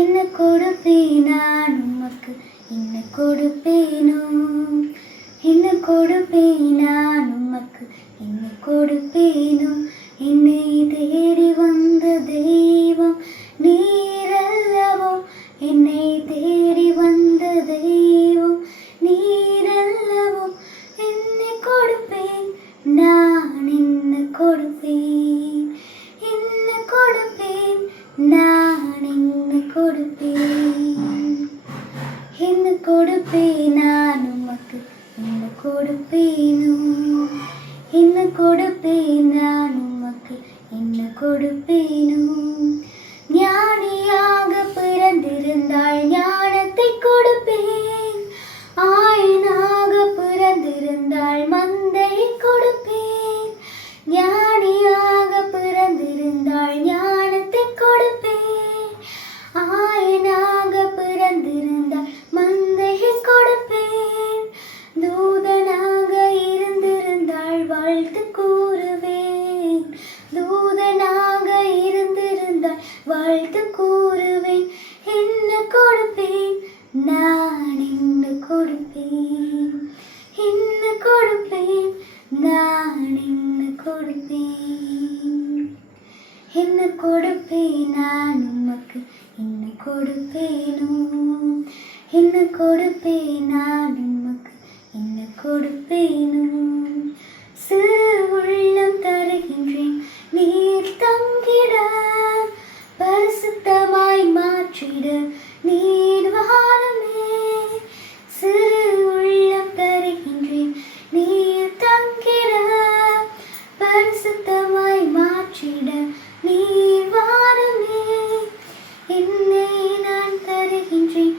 என்ன கொடுப்பேன் நான் உமக்கு, என்ன கொடுப்பேனோ, என்ன கொடுப்பேன் நான் உமக்கு, என்ன கொடுப்பேனோ. என்னை தேடி வந்த தெய்வம் நீரல்லவோ, என்னை தேடி வந்த தெய்வம் நீரல்லவோ. என்ன கொடுப்பேன் நான், என்ன கொடுப்பேன், என்ன கொடுப்பேன் நான், என்ன கொடுப்பேன். என்ன கொடுப்பேன் நான் உமக்கு, என்ன கொடுப்பேனோ, என்ன கொடுப்பேன் நான் உமக்கு, என்ன கொடுப்பேனோ. ஞானியாக பிறந்திருந்தால் ஞானத்தை கொடுப்பேன், ஆயனாக பிறந்திருந்தால் மந்தையை கொடுப்பேன். ஞானியாக பிறந்திருந்தால் ஞானத்தை கொடுப்பேன், ஆயனாக பிறந்திருந்தால் மந்தையை கொடுப்பேன். தூதனாக இருந்திருந்தால் வாழ்த்து கூறுவேன், தூதனாக இருந்திருந்தால் வாழ்த்து கூறுவேன். என்ன கொடுப்பேன் நான், என்ன கொடுப்பேன், என்ன கொடுப்பேன் நான், என்ன கொடுப்பேன். என்ன கொடுப்பேன் நான் உமக்கு, என்ன கொடுப்பேனோ, என்ன கொடுப்பேன் நான் உமக்கு, என்ன கொடுப்பேனோ. சிறு உள்ளம் தருகின்றேன் நீர் தங்கிட, பரிசுத்தமாய் மாற்றிட நீர் வாருமே. சிறு உள்ளம் தருகின்றேன் நீர் தங்கிட, பரிசுத்தமாய் மாற்றிட நீர் வாருமே. என்னை நான் தருகின்றேன்